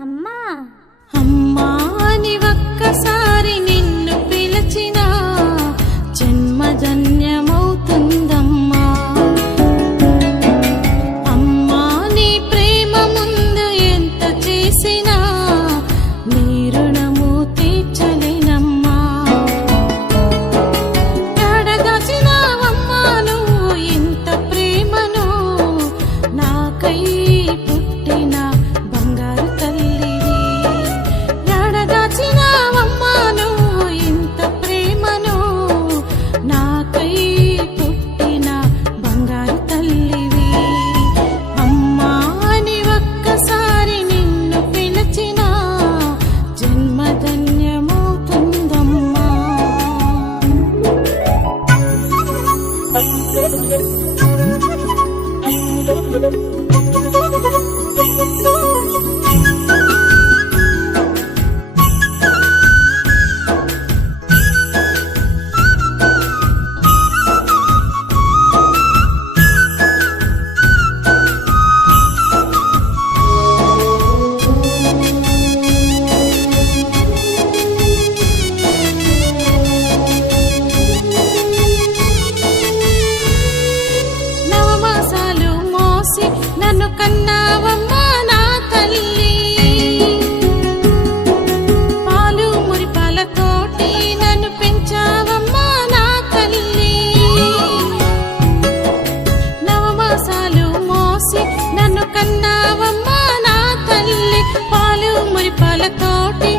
అమ్మా అమ్మా అని ఒక్కసారి నిన్ను పిలిచినా జన్మధన్యమవుతుందమ్మా. అమ్మా నీ ప్రేమ ముందు ఎంత చేసినా నీ రుణము తీర్చలేనమ్మా. ఎడదాచినావమ్మా నువ్వు ఇంత ప్రేమను, నాకై పుట్టిన బంగారు తల్లివి. ఎడదాచినావమ్మా నువ్వు ఇంత ప్రేమను, నాకై పుట్టిన బంగారు తల్లివి. అమ్మా అని ఒక్కసారి నిన్ను పిలిచినా జన్మధన్యమవుతుందమ్మా. నవమాసాలు మోసి నన్ను కన్నావమ్మా నా తల్లి. పాలు మురిపాలతోటి నన్ను పెంచావమ్మా నా తల్లి. నవమాసాలు మోసి నన్ను కన్నావమ్మా నా తల్లి. పాలు మురిపాలతోటి